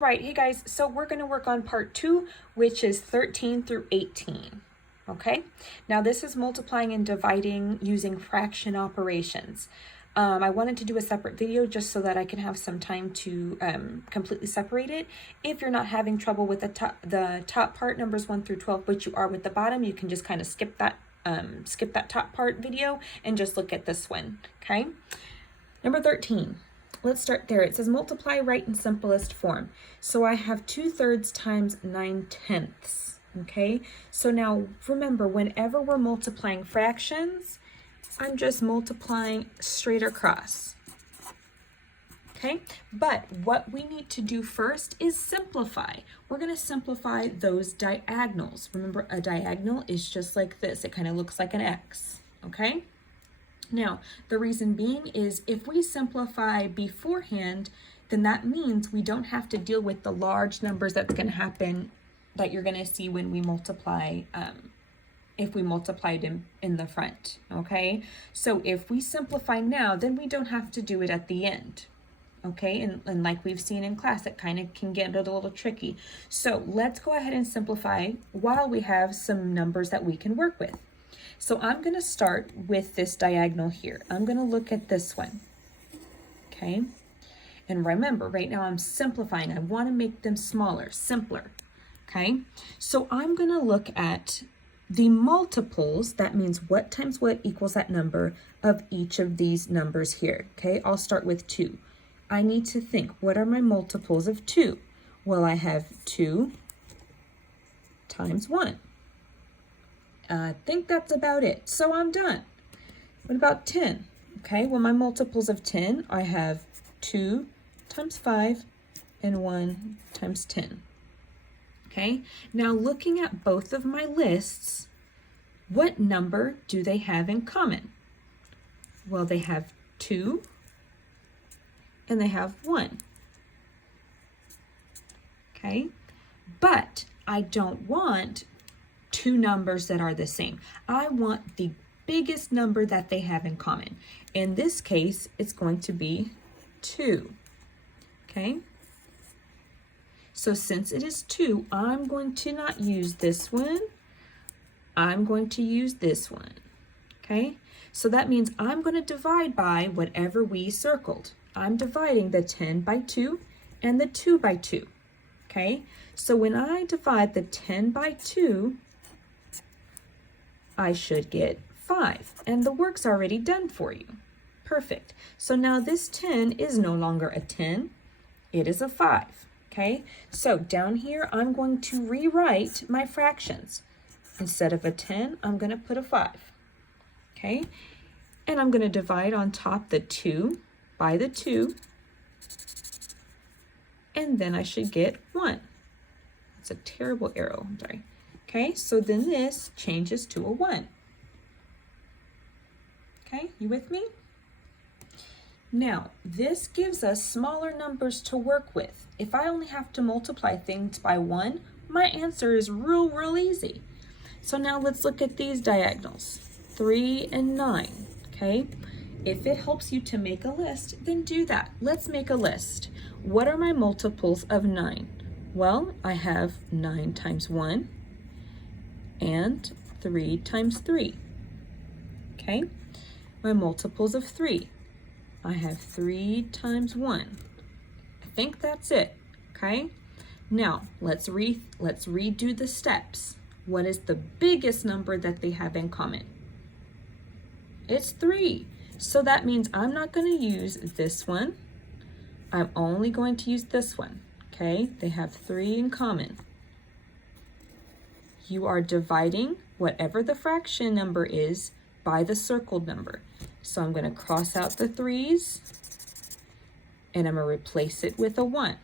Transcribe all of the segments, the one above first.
Right, hey guys, so we're going to work on part 2, which is 13 through 18, okay? Now this is multiplying and dividing using fraction operations. I wanted to do a separate video just so that I can have some time to completely separate it. If you're not having trouble with the top part, numbers 1 through 12, but you are with the bottom, you can just kind of skip that top part video and just look at this one, okay? Number 13. Let's start there. It says multiply right in simplest form. So I have 2/3 times 9/10. Okay, so now remember, whenever we're multiplying fractions, I'm just multiplying straight across. Okay, but what we need to do first is simplify. We're going to simplify those diagonals. Remember, a diagonal is just like this. It kind of looks like an X. Okay. Now, the reason being is if we simplify beforehand, then that means we don't have to deal with the large numbers that's going to happen that you're going to see when we multiply, if we multiplied in the front, okay? So if we simplify now, then we don't have to do it at the end, okay? And like we've seen in class, it kind of can get a little tricky. So let's go ahead and simplify while we have some numbers that we can work with. So I'm going to start with this diagonal here. I'm going to look at this one, okay? And remember, right now I'm simplifying. I want to make them smaller, simpler, okay? So I'm going to look at the multiples. That means what times what equals that number of each of these numbers here, okay? I'll start with 2. I need to think, what are my multiples of 2? Well, I have 2 times 1. I think that's about it. So I'm done. What about 10? Okay, well, my multiples of 10, I have 2 times 5 and 1 times 10. Okay, now looking at both of my lists, what number do they have in common? Well, they have 2 and they have 1. Okay, but I don't want two numbers that are the same. I want the biggest number that they have in common. In this case, it's going to be 2. Okay? So since it is 2, I'm going to not use this one. I'm going to use this one. Okay? So that means I'm going to divide by whatever we circled. I'm dividing the 10 by 2 and the 2 by 2. Okay? So when I divide the 10 by 2, I should get 5, and the work's already done for you. Perfect. So now this 10 is no longer a 10, it is a 5, okay? So down here, I'm going to rewrite my fractions. Instead of a 10, I'm going to put a 5, okay? And I'm going to divide on top the 2 by the 2, and then I should get 1. It's a terrible arrow, I'm sorry. Okay, so then this changes to a 1. Okay, you with me? Now, this gives us smaller numbers to work with. If I only have to multiply things by 1, my answer is real easy. So now let's look at these diagonals, 3 and 9, okay? If it helps you to make a list, then do that. Let's make a list. What are my multiples of 9? Well, I have 9 times 1. And 3 times 3. Okay, my multiples of 3. I have 3 times 1. I think that's it. Okay, now let's redo the steps. What is the biggest number that they have in common? It's 3. So that means I'm not going to use this one. I'm only going to use this one. Okay, they have 3 in common. You are dividing whatever the fraction number is by the circled number. So I'm going to cross out the 3's and I'm going to replace it with a 1.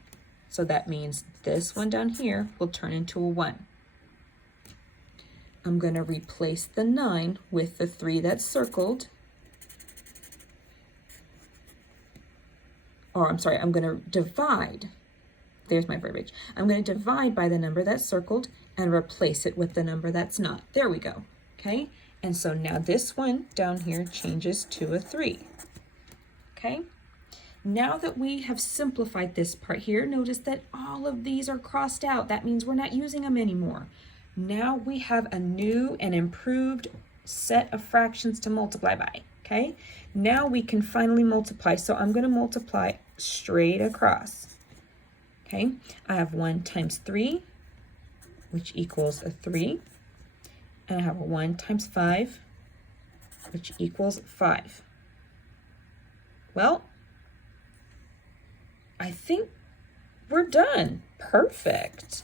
So that means this one down here will turn into a 1. I'm going to replace the 9 with the 3 that's circled. Or I'm sorry, I'm going to divide. There's my verbiage. I'm going to divide by the number that's circled and replace it with the number that's not. There we go. Okay? And so now this one down here changes to a 3. Okay? Now that we have simplified this part here, notice that all of these are crossed out. That means we're not using them anymore. Now we have a new and improved set of fractions to multiply by, okay? Now we can finally multiply. So I'm going to multiply straight across, okay? I have 1 times 3, which equals a 3. And I have a 1 times 5, which equals 5. Well, I think we're done. Perfect.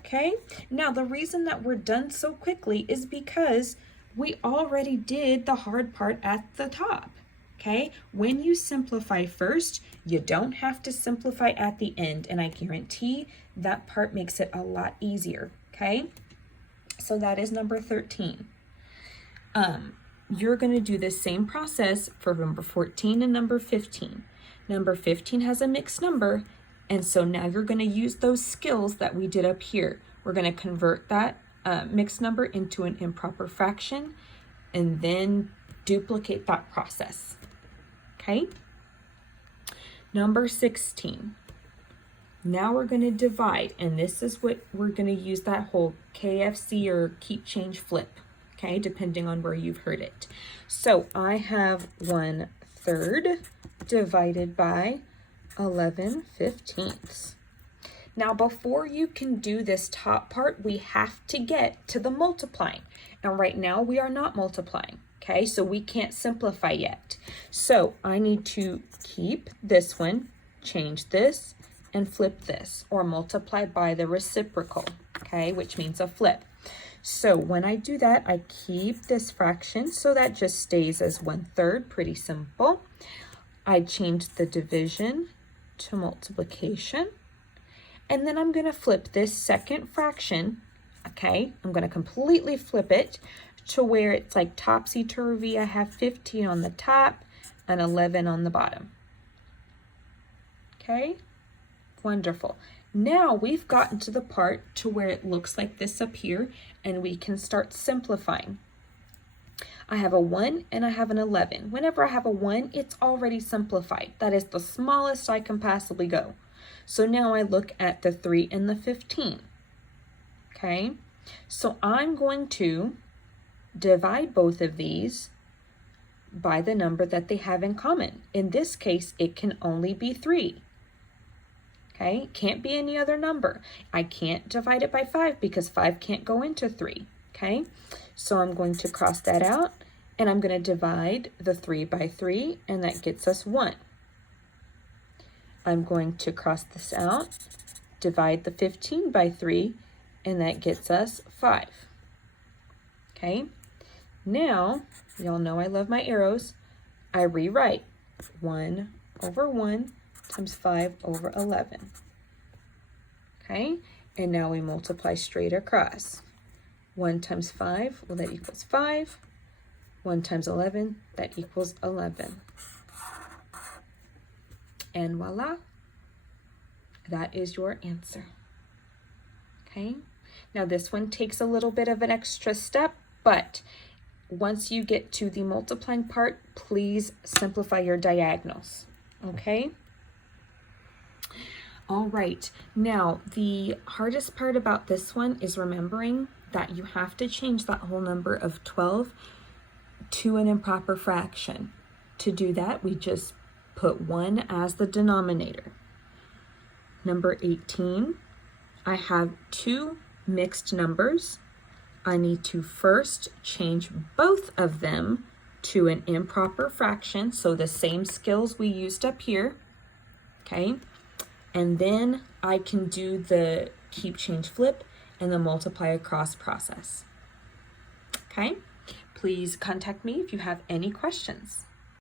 Okay, now the reason that we're done so quickly is because we already did the hard part at the top. Okay, when you simplify first, you don't have to simplify at the end, and I guarantee that part makes it a lot easier. Okay, so that is number 13. You're going to do the same process for number 14 and number 15. Number 15 has a mixed number, and so now you're going to use those skills that we did up here. We're going to convert that mixed number into an improper fraction and then duplicate that process. Okay? Number 16. Now we're going to divide, and this is what we're going to use that whole KFC or keep change flip, okay, depending on where you've heard it. So I have 1/3 divided by 11/15. Now, before you can do this top part, we have to get to the multiplying. And right now we are not multiplying, okay? So we can't simplify yet. So I need to keep this one, change this, and flip this, or multiply by the reciprocal, okay? Which means a flip. So when I do that, I keep this fraction, so that just stays as 1/3, pretty simple. I change the division to multiplication. And then I'm going to flip this second fraction, okay? I'm going to completely flip it to where it's like topsy-turvy. I have 15 on the top and 11 on the bottom. Okay? Wonderful. Now we've gotten to the part to where it looks like this up here, and we can start simplifying. I have a 1 and I have an 11. Whenever I have a 1, it's already simplified. That is the smallest I can possibly go. So now I look at the 3 and the 15. Okay, so I'm going to divide both of these by the number that they have in common. In this case, it can only be 3. Okay, can't be any other number. I can't divide it by 5 because 5 can't go into 3. Okay, so I'm going to cross that out, and I'm going to divide the 3 by 3, and that gets us 1. I'm going to cross this out, divide the 15 by 3, and that gets us 5. Okay, now, y'all know I love my arrows. I rewrite 1/1 times 5/11. Okay, and now we multiply straight across. 1 times 5, well, that equals 5. 1 times 11, that equals 11. And voila, that is your answer. Okay, now this one takes a little bit of an extra step, but once you get to the multiplying part, please simplify your diagonals. Okay? All right, now the hardest part about this one is remembering that you have to change that whole number of 12 to an improper fraction. To do that, we just put 1 as the denominator. Number 18, I have 2 mixed numbers. I need to first change both of them to an improper fraction, so the same skills we used up here, okay? And then I can do the keep, change, flip, and the multiply across process, okay? Please contact me if you have any questions.